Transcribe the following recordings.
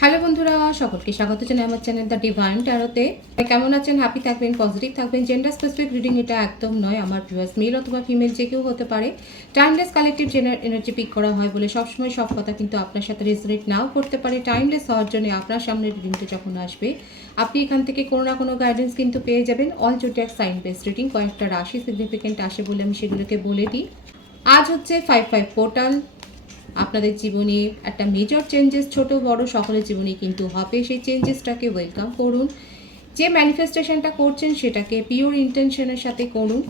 Hello বন্ধুরা, সকলকে স্বাগত জানাই আমার চ্যানেল দ্য ডিভাইন ট্যারোতে। কেমন আছেন? হ্যাপি থাকবেন, পজিটিভ থাকবেন। জেন্ডার স্পেসিফিক রিডিং এটা একদম নয়। আমার ভিউয়ার্স মেল অথবা ফিমেল যে কেউ হতে পারে। টাইমলেস কালেকটিভ এনার্জি পিক করা হয় বলে সবসময় সব কথা কিন্তু আপনার সাথে রেজোনেট নাও করতে পারে। টাইমলেস হওয়ার জন্য আপনার সামনে রিডিংটা যখন আসবে, আপনি এখান থেকে কোনো না কোনো গাইডেন্স কিন্তু পেয়ে যাবেন। All zodiac sign base reading, কয়েকটা রাশি সিগনিফিকেন্ট আসে বলে আমি সেগুলোকে বলে দিই। আজ হচ্ছে 5/5 পোর্টাল। আপনাদের জীবনে একটা মেজর চেঞ্জেস ছোট বড় সকলের জীবনে কিন্তু হবে। সেই চেঞ্জেসটাকে ওয়েলকাম করুন। যে ম্যানিফেস্টেশনটা করছেন সেটাকে পিওর ইন্টেনশনের সাথে করুন,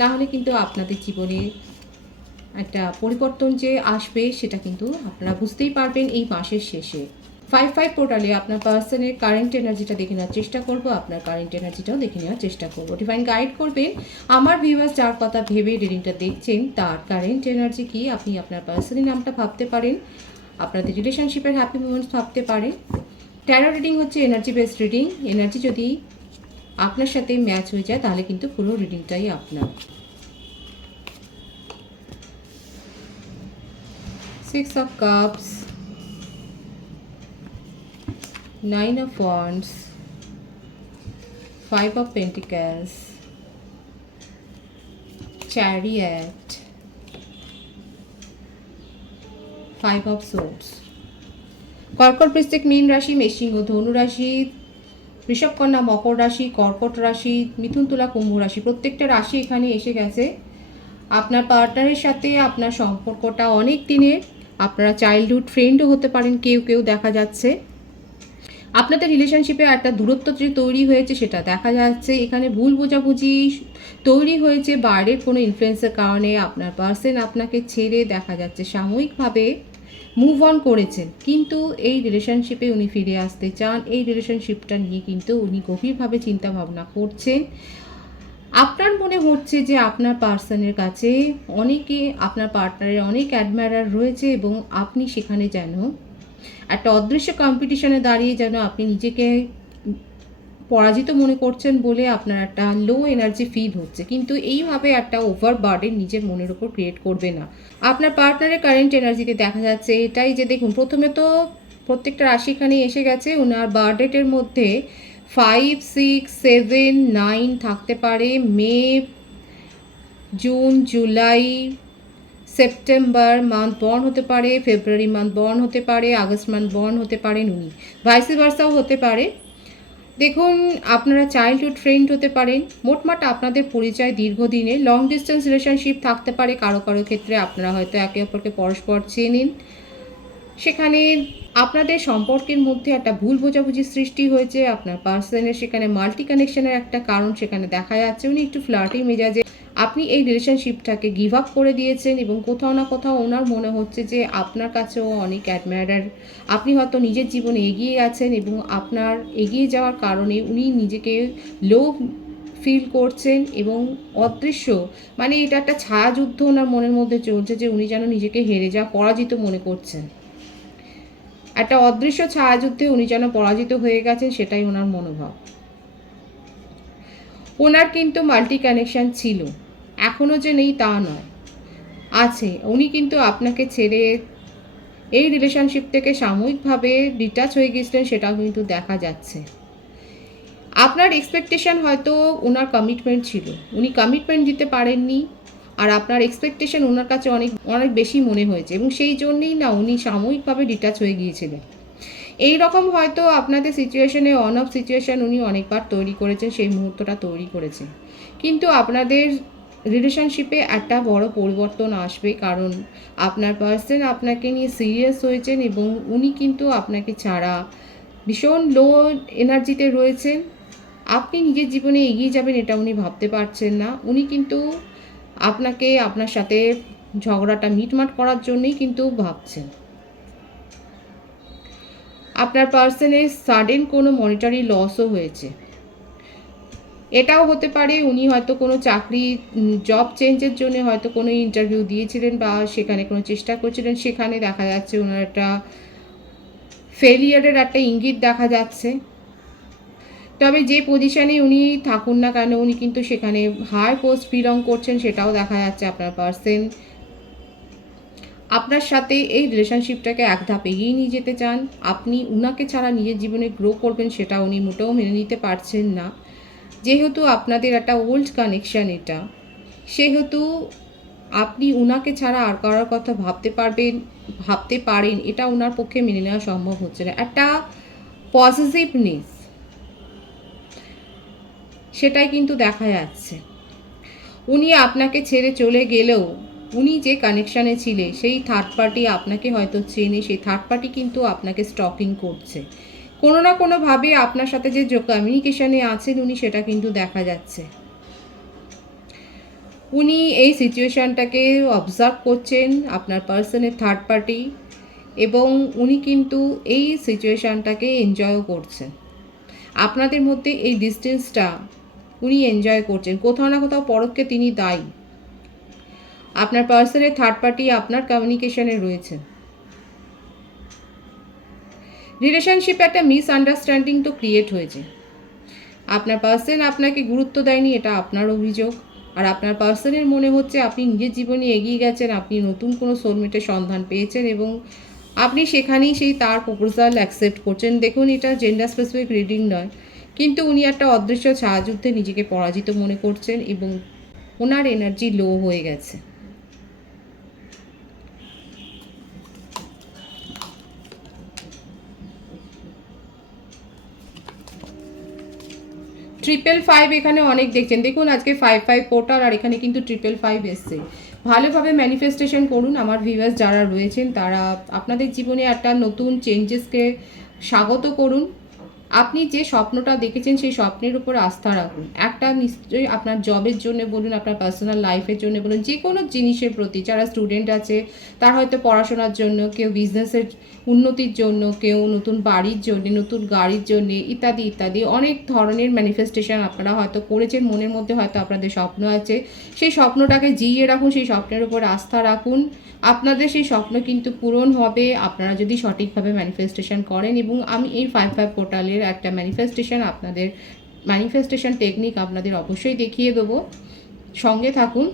তাহলে কিন্তু আপনাদের জীবনে একটা পরিবর্তন যে আসবে সেটা কিন্তু আপনারা বুঝতেই পারবেন এই মাসের শেষে। 5/5 পোর্টালে আপনার পার্সনের কারেন্ট এনার্জিটা দেখে নেওয়ার চেষ্টা করব, আপনার কারেন্ট এনার্জিটাও দেখে নেওয়ার চেষ্টা করব। ডিভাইন গাইড করবেন আমার ভিউয়ার্স যার কথা ভেবে রিডিংটা দেখছেন তার কারেন্ট এনার্জি কি। আপনি আপনার পার্সনের নামটা ভাবতে পারেন, আপনাদের রিলেশনশিপের হ্যাপি মোমেন্টস ভাবতে পারেন। ট্যারো রিডিং হচ্ছে এনার্জি বেসড রিডিং। এনার্জি যদি আপনার সাথে ম্যাচ হয়ে যায় তাহলে কিন্তু পুরো রিডিংটাই আপনার। 6 of Cups, 9 of Wands, 5 of Pentacles, Chariot, 5 of Swords। কর্কট, বৃশ্চিক, মীন রাশি, মেষসিংহ, ধনু রাশি, বৃষভ, কন্যা, মকর রাশি, কর্কট রাশি, মিথুন, তুলা, কুম্ভ রাশি, প্রত্যেকটা রাশি এখানে এসে গেছে। আপনার পার্টনারের সাথে আপনার সম্পর্কটা অনেক দিনের, আপনারা চাইল্ডহুড ফ্রেন্ডও হতে পারেন, কেউ কেউ দেখা যাচ্ছে। আপনাদের রিলেশনশিপে একটা দূরত্ব যে তৈরি হয়েছে সেটা দেখা যাচ্ছে। এখানে ভুল বোঝাবুঝি তৈরি হয়েছে বাইরের কোনো ইনফ্লুয়েন্সের কারণে। আপনার পার্সন আপনাকে ছেড়ে দেখা যাচ্ছে সাময়িকভাবে মুভ অন করেছেন, কিন্তু এই রিলেশনশিপে উনি ফিরে আসতে চান। এই রিলেশনশিপটা নিয়ে কিন্তু উনি গভীরভাবে চিন্তা ভাবনা করছেন। আপনার মনে হচ্ছে যে আপনার পার্সনের কাছে অনেকে, আপনার পার্টনারের অনেক অ্যাডমায়ারার রয়েছে এবং আপনি সেখানে যেন একটা অদৃশ্য কম্পিটিশনে দাঁড়িয়ে যেন আপনি নিজেকে পরাজিত মনে করছেন বলে আপনার একটা লো এনার্জি ফিল হচ্ছে। কিন্তু এইভাবে একটা ওভার বার্ডেন নিজের মনের ওপর ক্রিয়েট করবে না। আপনার পার্টনারের কারেন্ট এনার্জিতে দেখা যাচ্ছে এটাই যে, দেখুন প্রথমে তো প্রত্যেকটা রাশি এখানে এসে গেছে। ওনার বার্থডেটের মধ্যে 5, 6, 7, 9 থাকতে পারে। May, June, July, September month born হতে পারে, ফেব্রুয়ারি মান্থ বর্ন হতে পারে, আগস্ট মান্থ বর্ন হতে পারেন উনি, ভাইসি ভার্সাও হতে পারে। দেখুন আপনারা চাইল্ডহুড ফ্রেন্ড হতে পারেন। মোটমাট আপনাদের পরিচয় দীর্ঘদিনের। লং ডিস্টেন্স রিলেশনশিপ থাকতে পারে কারো কারো ক্ষেত্রে। আপনারা হয়তো একে অপরকে পরস্পর চেনেন, সেখানে আপনাদের সম্পর্কের মধ্যে একটা ভুল বোঝাবুঝি সৃষ্টি হয়েছে। আপনার পার্সনের সেখানে মাল্টি কানেকশনের একটা কারণ সেখানে দেখা যাচ্ছে। উনি একটু ফ্লার্টি মেজাজে। আপনি এই রিলেশনশিপটাকে গিভ আপ করে দিয়েছেন এবং কোথাও না কোথাও ওনার মনে হচ্ছে যে আপনার কাছেও অনেক অ্যাডমায়ারার। আপনি হয়তো নিজের জীবনে এগিয়ে গেছেন এবং আপনার এগিয়ে যাওয়ার কারণে উনি নিজেকে লো ফিল করছেন এবং অদৃশ্য, মানে এটা একটা ছায়াযুদ্ধ ওনার মনের মধ্যে চলছে যে উনি যেন নিজেকে হেরে যাওয়া, পরাজিত মনে করছেন। একটা অদৃশ্য ছায়াযুদ্ধে উনি যেন পরাজিত হয়ে গেছেন, সেটাই ওনার মনোভাব। ওনার কিন্তু মাল্টি কানেকশন ছিল, এখনও যে নেই তা নয়, আছে। উনি কিন্তু আপনাকে ছেড়ে এই রিলেশনশিপ থেকে সাময়িকভাবে ডিটাচ হয়ে গিয়েছিলেন, সেটাও কিন্তু দেখা যাচ্ছে। আপনার এক্সপেকটেশন হয়তো ওনার কমিটমেন্ট ছিল, উনি কমিটমেন্ট দিতে পারেননি, আর আপনার এক্সপেকটেশন ওনার কাছে অনেক অনেক বেশি মনে হয়েছে এবং সেই জন্যেই না উনি সাময়িকভাবে ডিটাচ হয়ে গিয়েছিলেন। এই রকম হয়তো আপনাদের সিচুয়েশনে অন অফ সিচুয়েশান উনি অনেকবার তৈরি করেছেন, সেই মুহূর্তটা তৈরি করেছেন। কিন্তু আপনাদের রিলেশনশিপে একটা বড় পরিবর্তন আসবে, কারণ আপনার পার্সন আপনাকে নিয়ে সিরিয়াস হয়েছেন এবং উনি কিন্তু আপনাকে ছাড়া ভীষণ লো এনার্জিতে রয়েছেন। আপনি নিজের জীবনে এগিয়ে যাবেন এটা উনি ভাবতে পারছেন না। উনি কিন্তু আপনাকে, আপনার সাথে ঝগড়াটা মিটমাট করার জন্যই কিন্তু ভাবছেন। আপনার পার্সনের সাডেন কোনো মনিটারি লসও হয়েছে। এটাও হতে পারে উনি হয়তো কোনো চাকরি, জব চেঞ্জের জন্য হয়তো কোনো ইন্টারভিউ দিয়েছিলেন বা সেখানে কোনো চেষ্টা করছিলেন, সেখানে দেখা যাচ্ছে ওনার একটা ফেলিয়ারের একটা ইঙ্গিত দেখা যাচ্ছে। তবে যে পজিশানে উনি থাকুন না কেন উনি কিন্তু সেখানে হাই পোস্ট বিলং করছেন, সেটাও দেখা যাচ্ছে আপনার পার্সন। আপনার সাথে এই রিলেশনশিপটাকে এক ধাপ এগিয়ে নিয়ে যেতে চান। আপনি উনাকে ছাড়া নিজের জীবনে গ্রো করবেন সেটা উনি মোটেও মেনে নিতে পারছেন না। যেহেতু আপনাদের একটা ওল্ড কানেকশান এটা, সেহেতু আপনি উনাকে ছাড়া আর কারোর কথা ভাবতে পারেন এটা উনার পক্ষে মেনে নেওয়া সম্ভব হচ্ছে না। একটা পজিটিভনেস সেটাই কিন্তু দেখা যাচ্ছে। উনি আপনাকে ছেড়ে চলে গেলেও উনি যে কানেকশানে ছিলেন সেই থার্ড পার্টি আপনাকে হয়তো চেনে, সেই থার্ড পার্টি কিন্তু আপনাকে স্টকিং করছে। কোনো না কোনোভাবে আপনার সাথে যে কমিউনিকেশানে আছেন উনি, সেটা কিন্তু দেখা যাচ্ছে। উনি এই সিচুয়েশানটাকে অবজার্ভ করছেন, আপনার পার্সনের থার্ড পার্টি, এবং উনি কিন্তু এই সিচুয়েশানটাকে এনজয়ও করছেন। আপনাদের মধ্যে এই ডিস্টেন্সটা উনি এনজয় করছেন। কোথাও না কোথাও পরোক্ষে তিনি দায়ী। আপনার পার্সনের থার্ড পার্টি আপনার কমিউনিকেশনে রয়েছে। রিলেশনশিপে একটা মিসআন্ডারস্ট্যান্ডিং তো ক্রিয়েট হয়েছে। আপনার পার্সন আপনাকে গুরুত্ব দেয়নি, এটা আপনার অভিযোগ। আর আপনার পার্সনের মনে হচ্ছে আপনি নিজের জীবনে এগিয়ে গেছেন, আপনি নতুন কোনো সোলমেটের সন্ধান পেয়েছেন এবং আপনি সেখানেই সেই তার প্রপোজাল অ্যাকসেপ্ট করছেন। দেখুন, এটা জেন্ডার স্পেসিফিক রিডিং নয়, কিন্তু উনি একটা অদৃশ্য ছায়াযুদ্ধে নিজেকে পরাজিত মনে করছেন এবং ওনার এনার্জি লো হয়ে গেছে। ট্রিপল ফাইভ এখানে অনেক দেখছেন। দেখুন, আজকে 5-5 পোর্টাল আর এখানে কিন্তু 555 এসছে। ভালোভাবে ম্যানিফেস্টেশন করুন। আমার ভিউয়ার্স যারা রয়েছেন তারা আপনাদের জীবনে একটা নতুন চেঞ্জেসকে স্বাগত করুন। আপনি যে স্বপ্নটা দেখেছেন সেই স্বপ্নের উপর আস্থা রাখুন। একটা নিশ্চয়ই আপনার জবের জন্য বলুন, আপনার পার্সোনাল লাইফের জন্য বলুন, যে কোনো জিনিসের প্রতি, যারা স্টুডেন্ট আছে তার হয়তো পড়াশোনার জন্য, কেউ বিজনেসের উন্নতির জন্য, কেউ নতুন বাড়ির জন্য, নতুন গাড়ির জন্য, ইত্যাদি ইত্যাদি অনেক ধরনের ম্যানিফেস্টেশন আপনারা হয়তো করেছেন। মনের মধ্যে হয়তো আপনাদের স্বপ্ন আছে, সেই স্বপ্নটাকে জিইয়ে রাখুন, সেই স্বপ্নের উপর আস্থা রাখুন। আপনাদের সেই স্বপ্ন কিন্তু পূরণ হবে আপনারা যদি সঠিকভাবে ম্যানিফেস্টেশন করেন। এবং আমি এই 5-5 পোর্টালের একটা ম্যানিফেস্টেশন টেকনিক আপনাদের অবশ্যই দেখিয়ে দেবো, সঙ্গে থাকুন।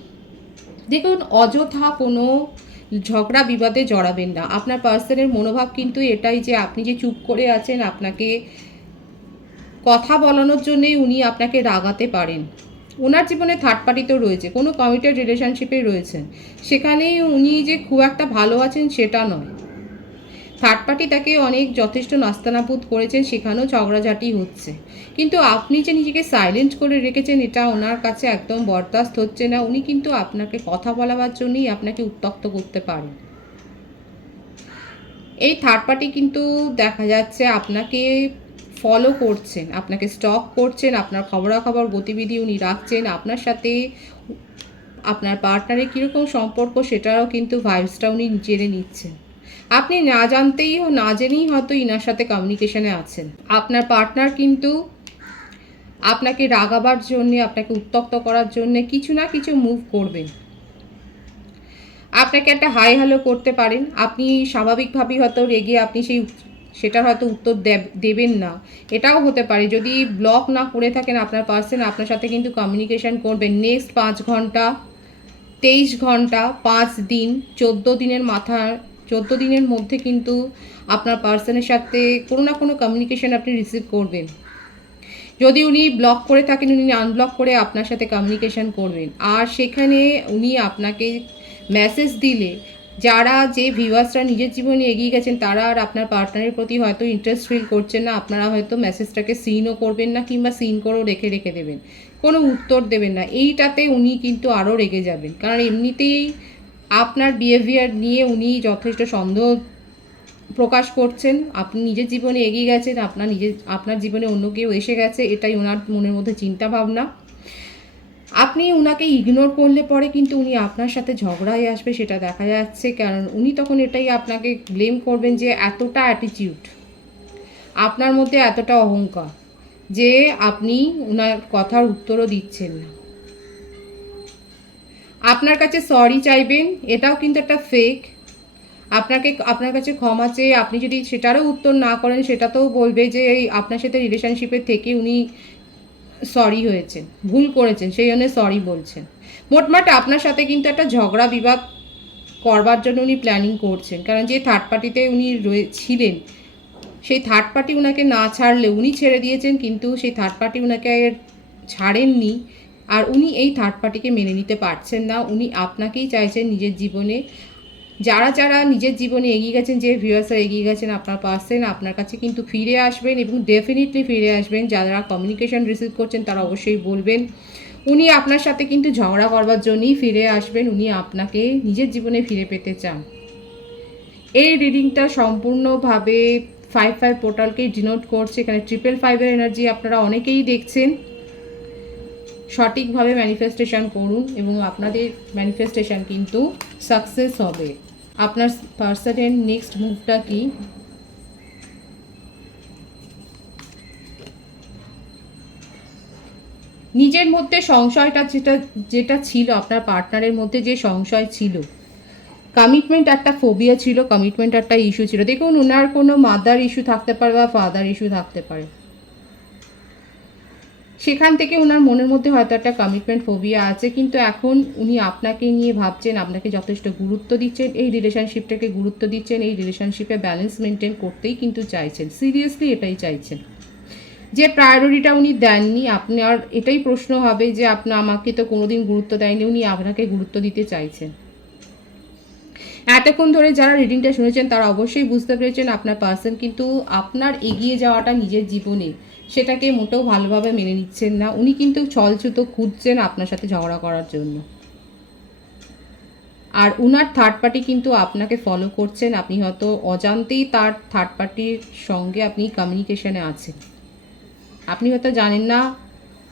দেখুন, অযথা কোনো ঝগড়া বিবাদে জড়াবেন না। আপনার পার্সনের মনোভাব কিন্তু এটাই যে আপনি যে চুপ করে আছেন, আপনাকে কথা বলানোর জন্যই উনি আপনাকে রাগাতে পারেন। ওনার জীবনে থার্ড পার্টি তো রয়েছে, কোনো কমিটেড রিলেশনশিপে রয়েছেন, সেখানেই উনি যে খুব একটা ভালো আছেন সেটা নয়। থার্ড পার্টি তাকে অনেক যথেষ্ট নাস্তানাবুদ করেছেন, সেখানেও ঝগড়াঝাটি হচ্ছে। কিন্তু আপনি যে নিজেকে সাইলেন্ট করে রেখেছেন এটা ওনার কাছে একদম বরদাস্ত হচ্ছে না। উনি কিন্তু আপনাকে কথা বলাবার জন্যই আপনাকে উত্ত্যক্ত করতে পারেন। এই থার্ড পার্টি কিন্তু দেখা যাচ্ছে আপনাকে ফলো করছেন, আপনাকে স্টক করছেন, আপনার খবরাখবর গতিবিধি উনি রাখছেন। আপনার সাথে আপনার পার্টনারের কীরকম সম্পর্ক সেটারও কিন্তু ভাইবসটা উনি জেনে নিচ্ছেন। আপনি না জানতেই না জেনেই হয়তো ইনার সাথে কমিউনিকেশনে আছেন। আপনার পার্টনার কিন্তু আপনাকে রাগাবার জন্যে, আপনাকে উত্ত্যক্ত করার জন্যে কিছু না কিছু মুভ করবেন। আপনাকে একটা হাই হ্যালো করতে পারেন। আপনি স্বাভাবিকভাবেই হয়তো রেগে আপনি সেটার হয়তো উত্তর দেবেন না, এটাও হতে পারে। যদি ব্লক না করে থাকেন আপনার পার্সন আপনার সাথে কিন্তু কমিউনিকেশন করবেন। নেক্সট 5 ঘন্টা, 23 ঘন্টা, 5 দিন, 14 দিনের মধ্যে কিন্তু আপনার পার্সনের সাথে কোনো না কোনো কমিউনিকেশন আপনি রিসিভ করবেন। যদি উনি ব্লক করে থাকেন, উনি আনব্লক করে আপনার সাথে কমিউনিকেশন করবেন। আর সেখানে উনি আপনাকে মেসেজ দিলে, যারা যে ভিউয়ার্সরা নিজের জীবনে এগিয়ে গেছেন তারা আর আপনার পার্টনারের প্রতি হয়তো ইন্টারেস্ট ফিল করছেন না, আপনারা হয়তো মেসেজটাকে সিনও করবেন না, কিংবা সিন করেও রেখে দেবেন, কোনো উত্তর দেবেন না। এইটাতে উনি কিন্তু আরও রেগে যাবেন, কারণ এমনিতেই আপনার বিহেভিয়ার নিয়ে উনি যথেষ্ট সন্দেহ প্রকাশ করছেন। আপনি নিজের জীবনে এগিয়ে গেছেন, আপনার জীবনে অন্য কেউ এসে গেছে, এটাই ওনার মনের মধ্যে চিন্তা ভাবনা। আপনি উনাকে ইগনোর করলে পরে কিন্তু উনি আপনার সাথে ঝগড়ায় আসবে, সেটা দেখা যাচ্ছে। কারণ উনি তখন এটাই আপনাকে ব্লেম করবেন যে এতটা অ্যাটিটিউড, আপনার মধ্যে এতটা অহংকার যে আপনি উনার কথার উত্তরও দিচ্ছেন না। আপনার কাছে সরি চাইবেন, এটাও কিন্তু একটা ফেক। আপনার কাছে ক্ষমা চেয়ে আপনি যদি সেটারও উত্তর না করেন, সেটাতেও বলবে যে আপনার সাথে রিলেশনশিপের থেকে উনি সরি হয়েছেন, ভুল করেছেন, সেই জন্য সরি বলছেন। মোটমাট আপনার সাথে কিন্তু একটা ঝগড়া বিবাদ করবার জন্য উনি প্ল্যানিং করছেন, কারণ যে থার্ড পার্টিতে উনি ছিলেন সেই থার্ড পার্টি উনাকে না ছাড়লে উনি ছেড়ে দিয়েছেন, কিন্তু সেই থার্ড পার্টি উনাকে ছাড়েননি। আর উনি এই থার্ড পার্টিকে মেনে নিতে পারছেন না, উনি আপনাকেই চাইছেন নিজের জীবনে। যারা যারা নিজের জীবনে এগিয়ে গেছেন, যে ভিউয়ার্সরা এগিয়ে গেছেন, আপনার পার্সন আপনার কাছে কিন্তু ফিরে আসবেন এবং ডেফিনেটলি ফিরে আসবেন। যারা কমিউনিকেশন রিসিভ করছেন তারা অবশ্যই বলবেন উনি আপনার সাথে কিন্তু ঝগড়া করবার জন্যই ফিরে আসবেন, উনি আপনাকে নিজের জীবনে ফিরে পেতে চান। এই রিডিংটা সম্পূর্ণভাবে 5/5 পোর্টালকেই ডিনোট করছে। এখানে 5/5-এর এনার্জি আপনারা অনেকেই দেখছেন। সঠিকভাবে ম্যানিফেস্টেশন করুন এবং আপনাদের ম্যানিফেস্টেশন কিন্তু সাকসেস হবে। আপনার পার্সনের নেক্সট মুভটা কি? নিজের মধ্যে সংশয়টা যেটা ছিল, আপনার পার্টনারের মধ্যে যে সংশয় ছিল, কমিটমেন্ট একটা ফোবিয়া ছিল, কমিটমেন্ট একটা ইস্যু ছিল। দেখুন ওনার কোনো মাদার ইস্যু থাকতে পারে বা ফাদার ইস্যু থাকতে পারে, সেখান থেকে ওনার মনের মধ্যে হয়তো একটা কমিটমেন্ট ফোবিয়া আছে, কিন্তু এখন উনি আপনাকে নিয়ে ভাবছেন, আপনাকে যথেষ্ট গুরুত্ব দিচ্ছেন, এই রিলেশনশিপটাকে গুরুত্ব দিচ্ছেন, এই রিলেশনশিপে ব্যালেন্স মেনটেন করতেই কিন্তু চাইছেন, সিরিয়াসলি এটাই চাইছেন। যে প্রায়োরিটিটা উনি দেননি, আপনার এটাই প্রশ্ন হবে যে আপনি আমাকে তো কোনোদিন গুরুত্ব দেয়নি, উনি আপনাকে গুরুত্ব দিতে চাইছেন। এতক্ষণ ধরে যারা রিডিংটা শুনেছেন তারা অবশ্যই বুঝতে পেরেছেন আপনার পার্সন কিন্তু আপনার এগিয়ে যাওয়াটা নিজের জীবনে সেটাকে মোটেও ভালোভাবে মেনে নিচ্ছেন না। উনি কিন্তু ছলছুতো খুঁজছেন আপনার সাথে ঝগড়া করার জন্য। আর উনার থার্ড পার্টি কিন্তু আপনাকে ফলো করছেন, আপনি হয়তো অজান্তেই তার থার্ড পার্টির সঙ্গে আপনি কমিউনিকেশনে আছেন। আপনি হয়তো জানেন না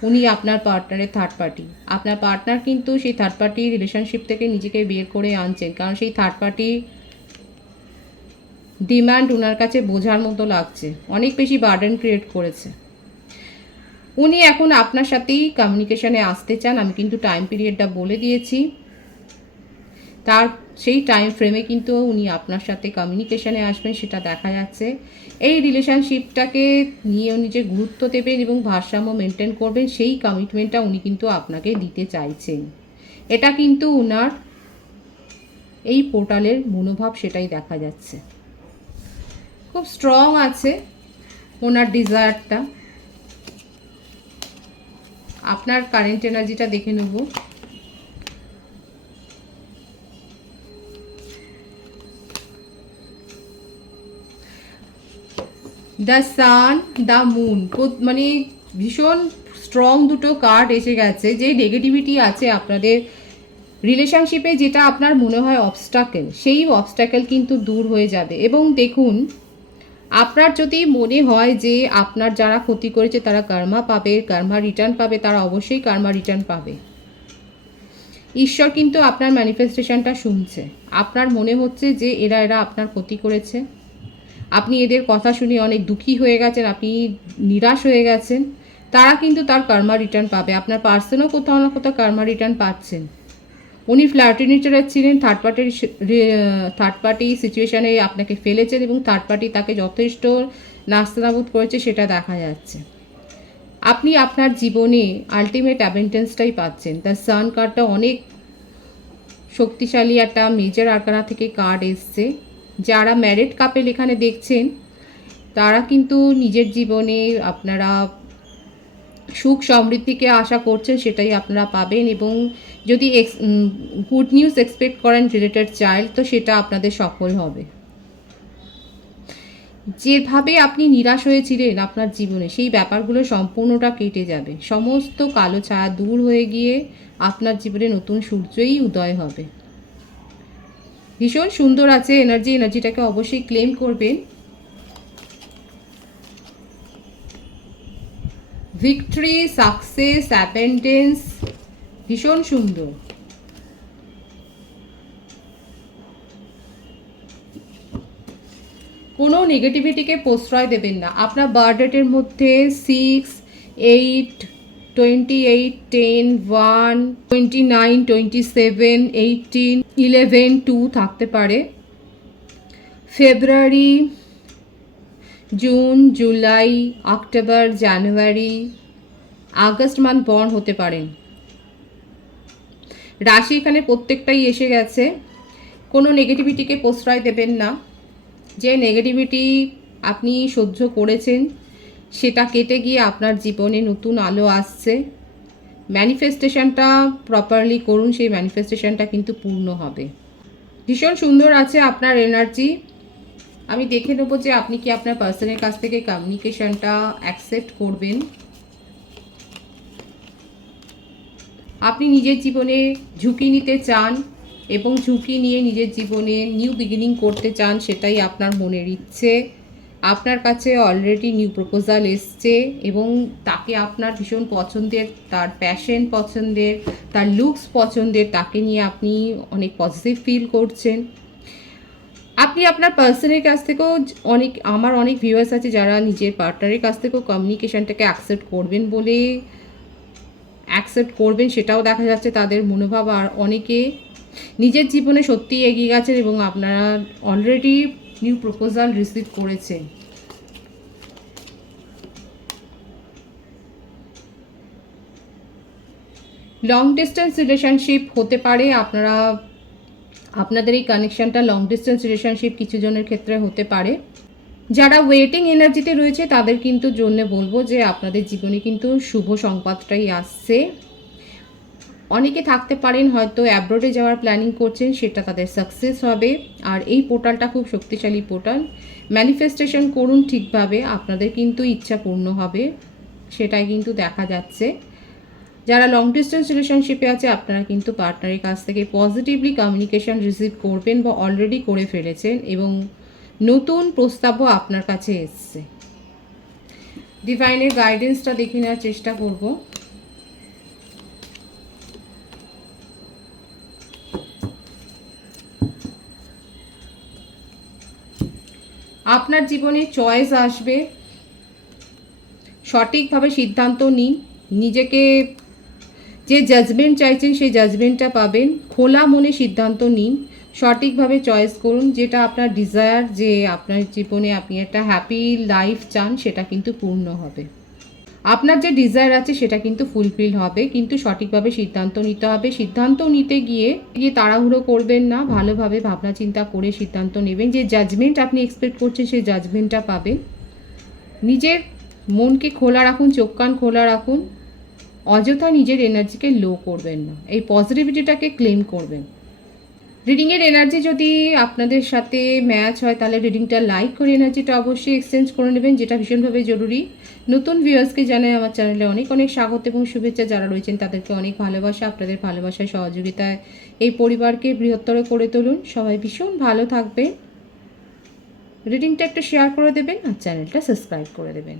উনি আপনার পার্টনারের থার্ড পার্টি। আপনার পার্টনার কিন্তু সেই থার্ড পার্টি রিলেশনশিপ থেকে নিজেকে বের করে আনছেন, কারণ সেই থার্ড পার্টি ডিমান্ড ওনার কাছে বোঝার মতো লাগছে, অনেক বেশি বার্ডেন ক্রিয়েট করেছে। উনি এখন আপনার সাথেই কমিউনিকেশনে আসতে চান, আমি কিন্তু টাইম পিরিয়ডটা বলে দিয়েছি। তার সেই টাইম ফ্রেমে কিন্তু উনি আপনার সাথে কমিউনিকেশনে আসবেন, সেটা দেখা যাচ্ছে। এই রিলেশনশিপটাকে নিয়ে উনি যে গুরুত্ব দেবেন এবং ভারসাম্য মেনটেন করবেন, সেই কমিটমেন্টটা উনি কিন্তু আপনাকে দিতে চাইছেন। এটা কিন্তু ওনার এই পোর্টালের মনোভাব, সেটাই দেখা যাচ্ছে। খুব স্ট্রং আছে ওনার ডিজায়ারটা। আপনার কারেন্ট এনার্জিটা দেখে নেব। দ্য সান, দ্য মুন, মানে ভীষণ স্ট্রং দুটো কার্ড এসে গেছে। যে নেগেটিভিটি আছে আপনাদের রিলেশনশিপে, যেটা আপনার মনে হয় অবস্টাকেল, সেই অবস্টাকেল কিন্তু দূর হয়ে যাবে। এবং দেখুন আপনার যদি মনে হয় যে আপনার যারা ক্ষতি করেছে তারা কর্মা পাবে, কর্মা রিটার্ন পাবে, তারা অবশ্যই কর্মা রিটার্ন পাবে। ঈশ্বর কিন্তু আপনার ম্যানিফেস্টেশনটা শুনছে। আপনার মনে হচ্ছে যে এরা আপনার ক্ষতি করেছে, আপনি এদের কথা শুনে অনেক দুঃখী হয়ে গেছেন, আপনি নিরাশ হয়ে গেছেন, তারা কিন্তু তার কর্মা রিটার্ন পাবে। আপনার পার্সনও কোথাও না কোথাও কর্মা রিটার্ন পাচ্ছেন। উনি ফ্ল্যাটি নেচারের ছিলেন, থার্ড পার্টি সিচুয়েশানে আপনাকে ফেলেছেন এবং থার্ড পার্টি তাকে যথেষ্ট নাস্তানাবুদ করেছে, সেটা দেখা যাচ্ছে। আপনি আপনার জীবনে আলটিমেট অ্যাবেন্টেন্সটাই পাচ্ছেন। তার সান কার্ডটা অনেক শক্তিশালী একটা মেজর আরকানা থেকে কার্ড এসছে। যারা ম্যারিড কাপেল এখানে দেখছেন তারা কিন্তু নিজের জীবনে আপনারা সুখ সমৃদ্ধিকে আশা করছেন, সেটাই আপনারা পাবেন। এবং যদি গুড নিউজ এক্সপেক্ট করেন রিলেটেড চাইল্ড, তো সেটা আপনাদের সফল হবে। যেভাবে আপনি নিরাশ হয়েছিলেন আপনার জীবনে, সেই ব্যাপারগুলো সম্পূর্ণটা কেটে যাবে। সমস্ত কালো ছায়া দূর হয়ে গিয়ে আপনার জীবনে নতুন সূর্যই উদয় হবে। ভীষণ সুন্দর আছে এনার্জিটাকে অবশ্যই ক্লেম করবেন। ভিক্টরি, সাকসেস, অ্যাবেন্ডেন্স, ভীষণ সুন্দর। কোনো নেগেটিভিটিকে প্রশ্রয় দেবেন না। আপনার বার্থ ডেটের মধ্যে 6, 8, 28, 10, 1, 29, 27, 18, 11, 2 থাকতে পারে। ফেব্রুয়ারি, জুন, জুলাই, অক্টোবর, জানুয়ারি, আগস্ট মান্থ বর্ন হতে পারেন। রাশি এখানে প্রত্যেকটাই এসে গেছে। কোনো নেগেটিভিটিকে প্রশ্রয় দেবেন না। যে নেগেটিভিটি আপনি সহ্য করেছেন সেটা কেটে গিয়ে আপনার জীবনে নতুন আলো আসছে। ম্যানিফেস্টেশনটা প্রপারলি করুন, সেই ম্যানিফেস্টেশনটা কিন্তু পূর্ণ হবে। ভীষণ সুন্দর আছে আপনার এনার্জি। আমি দেখে নেবো যে আপনি কি আপনার পার্সনের কাছ থেকে কমিউনিকেশনটা অ্যাকসেপ্ট করবেন। আপনি নিজের জীবনে ঝুঁকি নিতে চান এবং ঝুঁকি নিয়ে নিজের জীবনে নিউ বিগিনিং করতে চান, সেটাই আপনার মনের ইচ্ছে। আপনার কাছে অলরেডি নিউ প্রপোজাল এসছে এবং তাকে আপনার ভীষণ পছন্দের, তার প্যাশন পছন্দের, তার লুকস পছন্দের, তাকে নিয়ে আপনি অনেক পজিটিভ ফিল করছেন। আপনি আপনার পার্সনের কাছ থেকেও আমার অনেক ভিউয়ার্স আছে যারা নিজের পার্টনারের কাছ থেকেও কমিউনিকেশনটাকে অ্যাকসেপ্ট করবেন সেটাও দেখা যাচ্ছে তাদের মনোভাব। আর অনেকে নিজের জীবনে সত্যিই এগিয়ে গেছেন এবং আপনারা অলরেডি নিউ প্রপোজাল রিসিভ করেছেন। লং ডিস্টেন্স রিলেশনশিপ হতে পারে, আপনাদের এই কানেকশানটা লং ডিস্টেন্স রিলেশনশিপ কিছু জনের ক্ষেত্রে হতে পারে। যারা ওয়েটিং এনার্জিতে রয়েছে তাদের কিন্তু জন্য বলবো যে আপনাদের জীবনে কিন্তু শুভ সংবাদটাই আসছে। অনেকে থাকতে পারেন হয়তো অ্যাব্রোডে যাওয়ার প্ল্যানিং করছেন, সেটা তাদের সাকসেস হবে। আর এই পোর্টালটা খুব শক্তিশালী পোর্টাল। ম্যানিফেস্টেশন করুন ঠিকভাবে, আপনাদের কিন্তু ইচ্ছা পূর্ণ হবে, সেটাই কিন্তু দেখা যাচ্ছে। যারা লং ডিস্টেন্স রিলেশনশিপে আছে আপনারা কিন্তু পার্টনারের কাছ থেকে পজিটিভলি কমিউনিকেশন রিসিভ করবেন বা অলরেডি করে ফেলেছেন এবং নতুন প্রস্তাবও আপনার কাছে এসছে। ডিভাইনের গাইডেন্সটা দেখে নেওয়ার চেষ্টা করব। আপনার জীবনে চয়েস আসবে, সঠিকভাবে সিদ্ধান্ত নিন। নিজেকে যে জাজমেন্ট চাইছেন সেই জাজমেন্টটা পাবেন। খোলা মনে সিদ্ধান্ত নিন, সঠিকভাবে চয়েস করুন। যেটা আপনার ডিজায়ার, যে আপনার জীবনে আপনি একটা হ্যাপি লাইফ চান, সেটা কিন্তু পূর্ণ হবে। আপনার যে ডিজায়ার আছে সেটা কিন্তু ফুলফিল হবে, কিন্তু সঠিকভাবে সিদ্ধান্ত নিতে হবে। সিদ্ধান্ত নিতে গিয়ে তাড়াহুড়ো করবেন না, ভালোভাবে ভাবনা চিন্তা করে সিদ্ধান্ত নেবেন। যে জাজমেন্ট আপনি এক্সপেক্ট করছেন সেই জাজমেন্টটা পাবেন। নিজের মনকে খোলা রাখুন, চোখ কান খোলা রাখুন। অযথা নিজের এনার্জিকে লো করবেন না, এই পজিটিভিটিটাকে ক্লেম করবেন। রিডিংয়ের এনার্জি যদি আপনাদের সাথে ম্যাচ হয় তাহলে রিডিংটা লাইক করে এনার্জিটা অবশ্যই এক্সচেঞ্জ করে নেবেন, যেটা ভীষণভাবে জরুরি। নতুন ভিউয়ার্সকে জানাই আমার চ্যানেলে অনেক অনেক স্বাগত এবং শুভেচ্ছা। যারা রয়েছেন তাদেরকে অনেক ভালোবাসা। আপনাদের ভালোবাসায় সহযোগিতায় এই পরিবারকে বৃহত্তর করে তুলুন। সবাই ভীষণ ভালো থাকবেন। রিডিংটা একটু শেয়ার করে দেবেন আর চ্যানেলটা সাবস্ক্রাইব করে দেবেন।